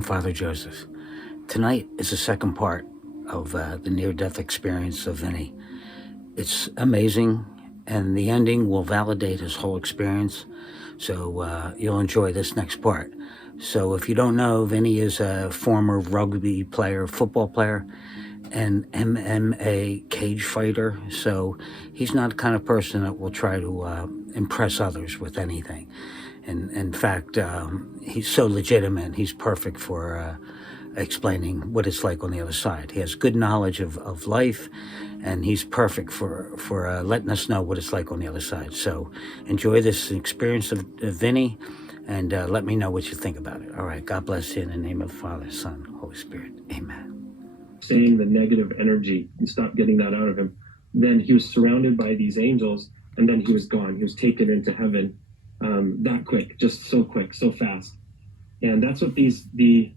I'm Father Joseph. Tonight is the second part of the near-death experience of Vinney. It's amazing, and the ending will validate his whole experience, so you'll enjoy this next part. So if you don't know, Vinney is a former rugby player, football player, and MMA cage fighter, so he's not the kind of person that will try to impress others with anything. And in fact, he's so legitimate, he's perfect for explaining what it's like on the other side. He has good knowledge of life, and he's perfect for letting us know what it's like on the other side. So enjoy this experience of Vinney, and let me know what you think about it. All right, God bless you in the name of the Father, Son, Holy Spirit. Amen. Saying the negative energy and stop getting that out of him. Then he was surrounded by these angels, and then he was gone. He was taken into heaven that quick, just so quick, so fast. And that's what the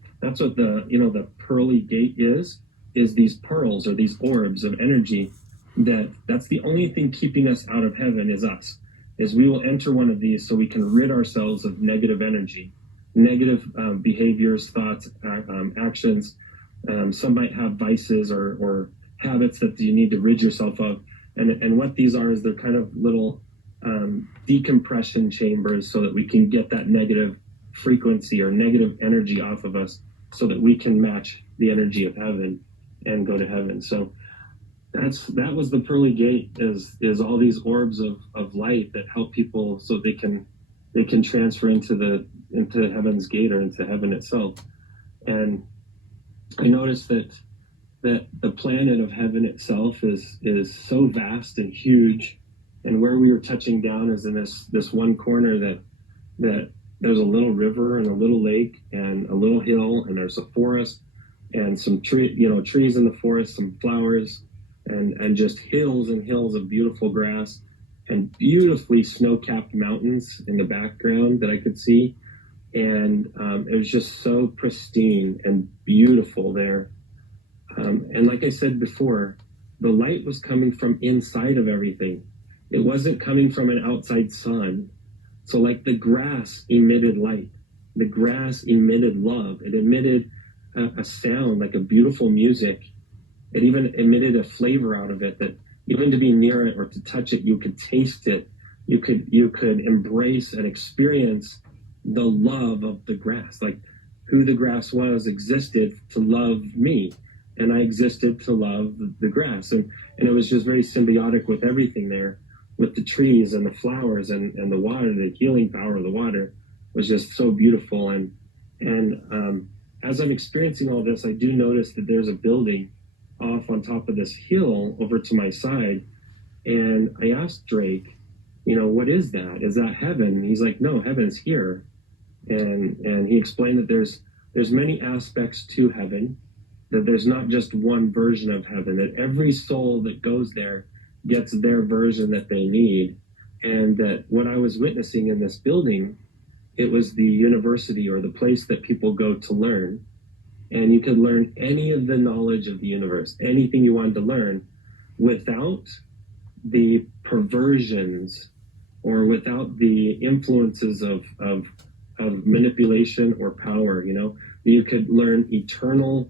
pearly gate is these pearls or these orbs of energy. That's the only thing keeping us out of heaven is us. Is we will enter one of these so we can rid ourselves of negative energy, negative behaviors, thoughts, actions. Some might have vices or habits that you need to rid yourself of. And what these are is they're kind of little decompression chambers so that we can get that negative frequency or negative energy off of us so that we can match the energy of heaven and go to heaven. So that was the pearly gate is all these orbs of light that help people so they can transfer into heaven's gate or into heaven itself. And I noticed that the planet of heaven itself is so vast and huge, and where we were touching down is in this one corner that there's a little river and a little lake and a little hill, and there's a forest and some trees in the forest, some flowers, and just hills and hills of beautiful grass and beautifully snow-capped mountains in the background that I could see. And it was just so pristine and beautiful there. And like I said before, the light was coming from inside of everything. It wasn't coming from an outside sun. So like the grass emitted light. The grass emitted love. It emitted a sound, like a beautiful music. It even emitted a flavor out of it that even to be near it or to touch it, you could taste it. You could embrace and experience the love of the grass, like who the grass was existed to love me, and I existed to love the grass, and it was just very symbiotic with everything there, with the trees and the flowers and the water. The healing power of the water was just so beautiful. And as I'm experiencing all this, I do notice that there's a building off on top of this hill over to my side, and I asked Drake, what is that? Is that heaven? And he's like, no, heaven's here. And he explained that there's many aspects to heaven, that there's not just one version of heaven, that every soul that goes there gets their version that they need. And that what I was witnessing in this building, it was the university or the place that people go to learn. And you could learn any of the knowledge of the universe, anything you wanted to learn, without the perversions or without the influences of manipulation or power. You could learn eternal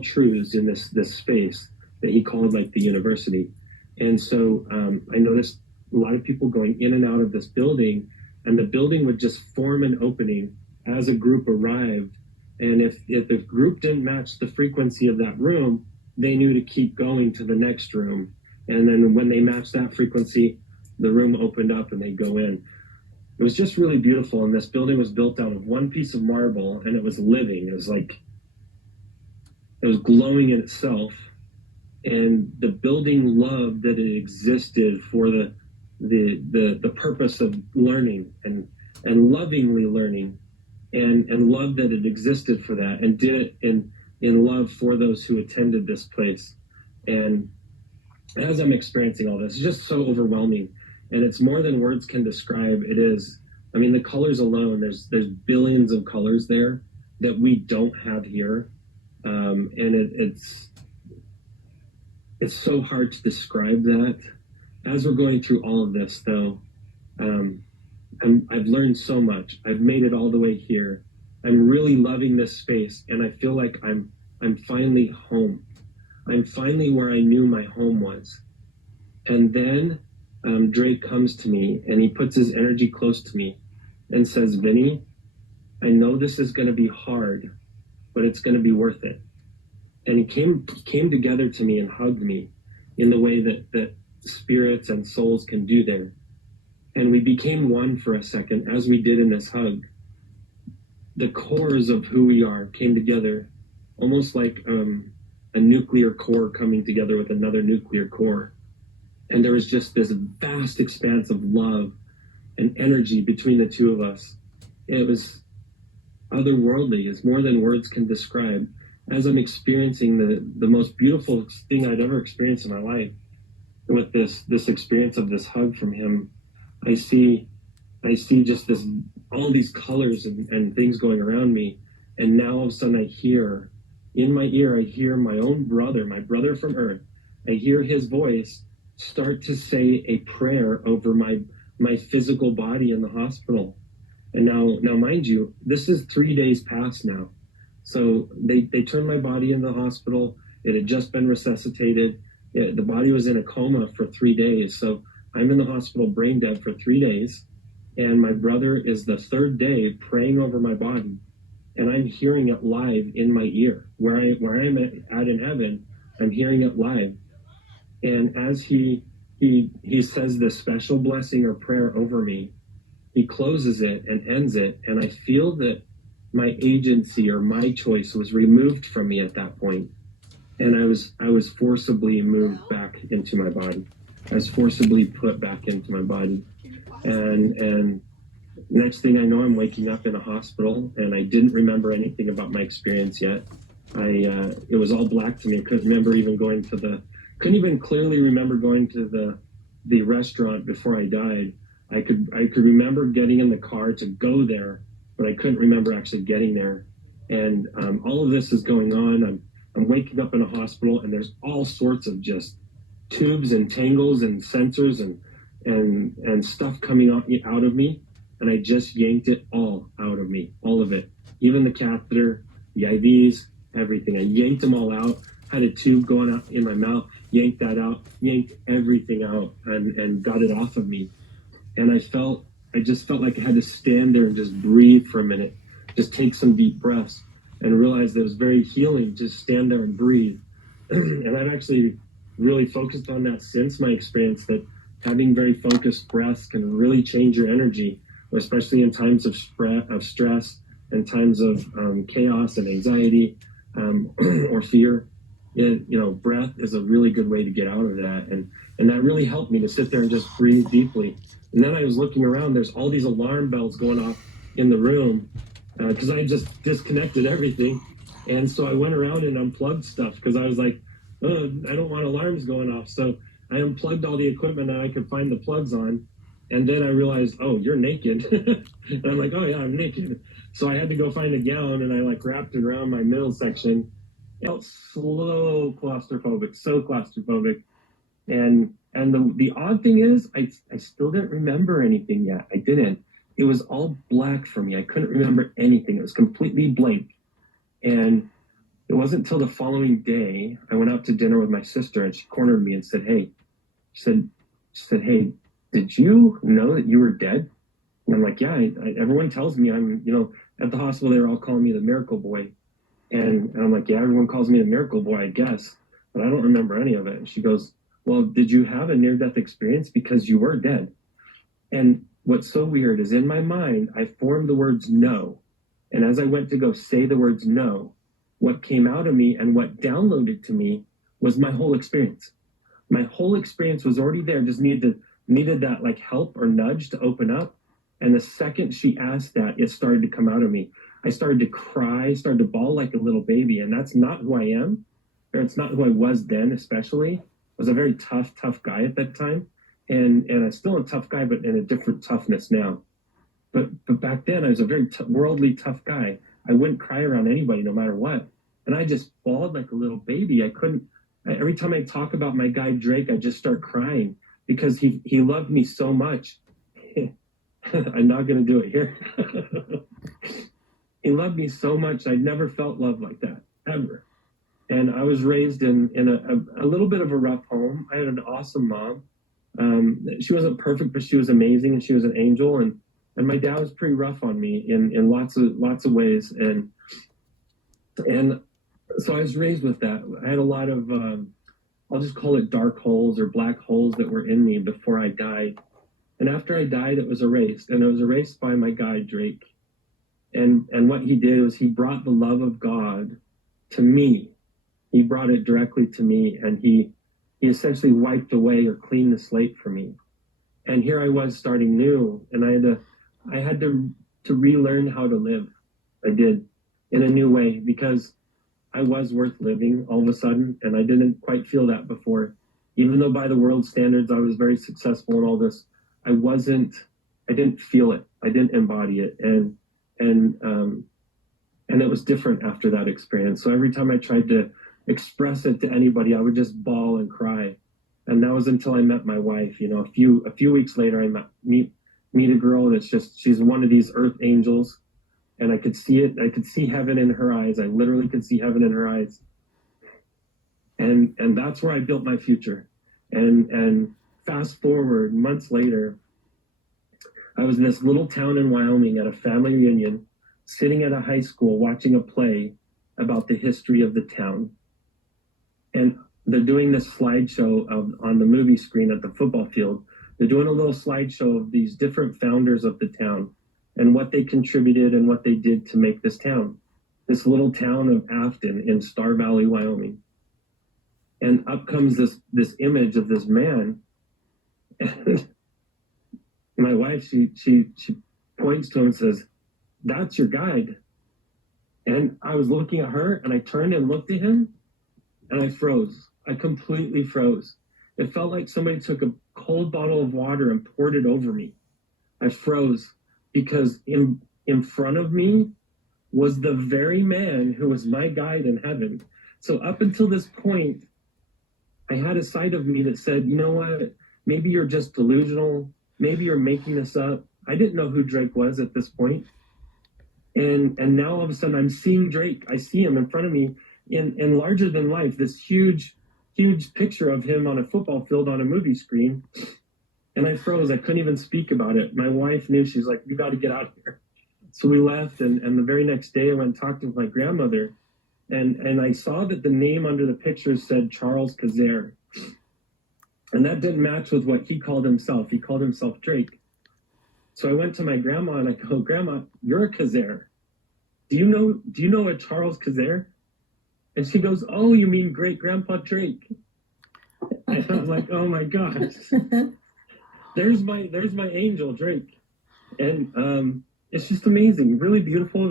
truths in this space that he called like the university. And so I noticed a lot of people going in and out of this building, and the building would just form an opening as a group arrived. And if the group didn't match the frequency of that room, they knew to keep going to the next room. And then when they matched that frequency, the room opened up and they'd go in. It was just really beautiful. And this building was built out of one piece of marble, and it was living. It was glowing in itself. And the building loved that it existed for the purpose of learning and lovingly learning, and loved that it existed for that, and did it in love for those who attended this place. And as I'm experiencing all this, it's just so overwhelming. And it's more than words can describe. It is, the colors alone, there's billions of colors there that we don't have here. And it's so hard to describe that. As we're going through all of this, though, I've learned so much. I've made it all the way here, I'm really loving this space, and I feel like I'm finally home. I'm finally where I knew my home was. And then Drake comes to me and he puts his energy close to me and says, Vinney, I know this is going to be hard, but it's going to be worth it. And he came together to me and hugged me in the way that spirits and souls can do there. And we became one for a second as we did in this hug. The cores of who we are came together, almost like a nuclear core coming together with another nuclear core. And there was just this vast expanse of love and energy between the two of us. It was otherworldly. It's more than words can describe. As I'm experiencing the most beautiful thing I'd ever experienced in my life, and with this experience of this hug from him, I see just all these colors and things going around me. And now all of a sudden I hear, in my ear, I hear my own brother, my brother from Earth. I hear his voice start to say a prayer over my physical body in the hospital. And now mind you, this is 3 days past now. So they turned my body in the hospital. It had just been resuscitated. The body was in a coma for 3 days. So I'm in the hospital brain dead for 3 days. And my brother is the third day praying over my body. And I'm hearing it live in my ear. Where I'm at in heaven, I'm hearing it live. And as he says this special blessing or prayer over me, he closes it and ends it. And I feel that my agency or my choice was removed from me at that point. And I was forcibly moved back into my body. I was forcibly put back into my body. And next thing I know, I'm waking up in a hospital, and I didn't remember anything about my experience yet. It was all black to me. I couldn't remember even couldn't even clearly remember going to the restaurant before I died. I could remember getting in the car to go there, but I couldn't remember actually getting there. And all of this is going on. I'm waking up in a hospital, and there's all sorts of just tubes and tangles and sensors and stuff coming out of me. And I just yanked it all out of me, all of it, even the catheter, the IVs, everything. I yanked them all out. Had a tube going out in my mouth, yanked that out, yanked everything out, and got it off of me. And I just felt like I had to stand there and just breathe for a minute, just take some deep breaths, and realize that it was very healing. Just stand there and breathe. And I've actually really focused on that since my experience, that having very focused breaths can really change your energy, especially in times of stress and times of chaos and anxiety or fear. Breath is a really good way to get out of that. And that really helped me to sit there and just breathe deeply. And then I was looking around, there's all these alarm bells going off in the room because I just disconnected everything. And so I went around and unplugged stuff because I was like, oh, I don't want alarms going off. So I unplugged all the equipment that I could find the plugs on. And then I realized, oh, you're naked. And I'm like, oh yeah, I'm naked. So I had to go find a gown, and I wrapped it around my middle section. It felt so claustrophobic. And the odd thing is, I still didn't remember anything yet. I didn't. It was all black for me. I couldn't remember anything. It was completely blank. And it wasn't until the following day, I went out to dinner with my sister, and she cornered me and said, hey, she said, hey, did you know that you were dead? And I'm like, yeah, everyone tells me I'm, at the hospital, they were all calling me the miracle boy. And I'm like, yeah, everyone calls me the miracle boy, I guess, but I don't remember any of it. And she goes, well, did you have a near-death experience? Because you were dead. And what's so weird is in my mind, I formed the words no. And as I went to go say the words no, what came out of me and what downloaded to me was my whole experience. My whole experience was already there, just needed that help or nudge to open up. And the second she asked that, it started to come out of me. I started to cry, started to bawl like a little baby. And that's not who I am, or it's not who I was then, especially. I was a very tough guy at that time. And I'm still a tough guy, but in a different toughness now. But back then, I was a very worldly tough guy. I wouldn't cry around anybody, no matter what. And I just bawled like a little baby. Every time I talk about my guy Drake, I just start crying because he loved me so much. I'm not going to do it here. he loved me so much. I'd never felt love like that, ever. And I was raised in a little bit of a rough home. I had an awesome mom. She wasn't perfect, but she was amazing, and she was an angel. And my dad was pretty rough on me in lots of ways. And so I was raised with that. I had a lot of I'll just call it dark holes or black holes that were in me before I died. And after I died, it was erased, and it was erased by my guide Drake. And what he did was he brought the love of God to me. He brought it directly to me, and he essentially wiped away or cleaned the slate for me. And here I was starting new, and I had to relearn how to live. I did, in a new way, because I was worth living all of a sudden, and I didn't quite feel that before. Even though by the world standards I was very successful in all this, I didn't feel it. I didn't embody it, and it was different after that experience. So every time I tried to express it to anybody, I would just bawl and cry. And that was until I met my wife. You know, a few weeks later, I meet a girl that's she's one of these earth angels, and I could see it. I could see heaven in her eyes. I literally could see heaven in her eyes. And that's where I built my future. And fast forward months later, I was in this little town in Wyoming at a family reunion, sitting at a high school watching a play about the history of the town. And they're doing this slideshow on the movie screen at the football field. They're doing a little slideshow of these different founders of the town and what they contributed and what they did to make this town, this little town of Afton in Star Valley, Wyoming. And up comes this image of this man. And my wife, she points to him and says, "That's your guide." And I was looking at her, and I turned and looked at him, and I froze. I completely froze. It felt like somebody took a cold bottle of water and poured it over me. I froze because in front of me was the very man who was my guide in heaven. So up until this point, I had a side of me that said, you know what, maybe you're just delusional. Maybe you're making this up. I didn't know who Drake was at this point. And now all of a sudden I'm seeing Drake. I see him in front of me in larger than life, this huge picture of him on a football field on a movie screen. And I froze. I couldn't even speak about it. My wife knew. She's like, "You got to get out of here." So we left, and the very next day I went and talked with my grandmother, and I saw that the name under the picture said Charles Kazare. And that didn't match with what he called himself. He called himself Drake. So I went to my grandma and I go, "Grandma, you're a Kazare. Do you know a Charles Kazare?" And she goes, "Oh, you mean great grandpa Drake?" And I was like, "Oh my gosh." There's my angel, Drake. And it's just amazing, really beautiful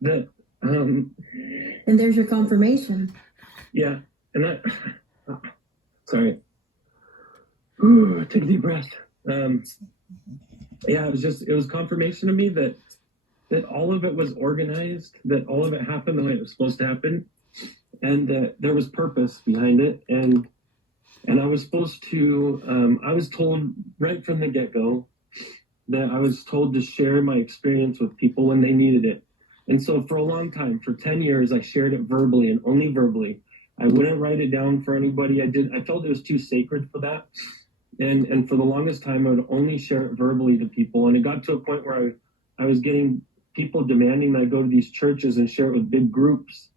that and there's your confirmation. Yeah. And sorry. Ooh, take a deep breath. Yeah, it was confirmation to me that all of it was organized, that all of it happened the way it was supposed to happen, and that there was purpose behind it. And I was supposed to, I was told right from the get-go that I was told to share my experience with people when they needed it. And so for a long time, for 10 years, I shared it verbally and only verbally. I wouldn't write it down for anybody. I felt it was too sacred for that. And for the longest time, I would only share it verbally to people. And it got to a point where I was getting people demanding that I go to these churches and share it with big groups.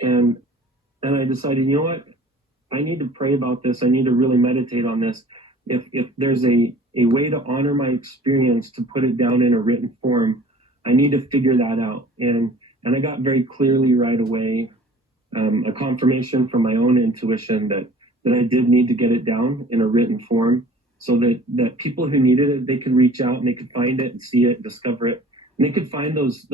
And I decided, you know what? I need to pray about this. I need to really meditate on this. If there's a way to honor my experience, to put it down in a written form, I need to figure that out. And I got very clearly right away a confirmation from my own intuition that I did need to get it down in a written form, so that people who needed it, they could reach out and they could find it and see it, discover it, and they could find those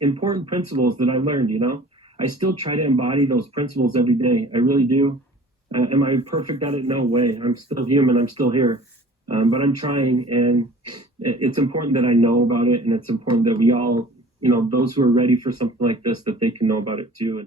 important principles that I learned. You know, I still try to embody those principles every day. I really do. Am I perfect at it? No way. I'm still human. I'm still here. But I'm trying, and it's important that I know about it, and it's important that we all, you know, those who are ready for something like this, that they can know about it too.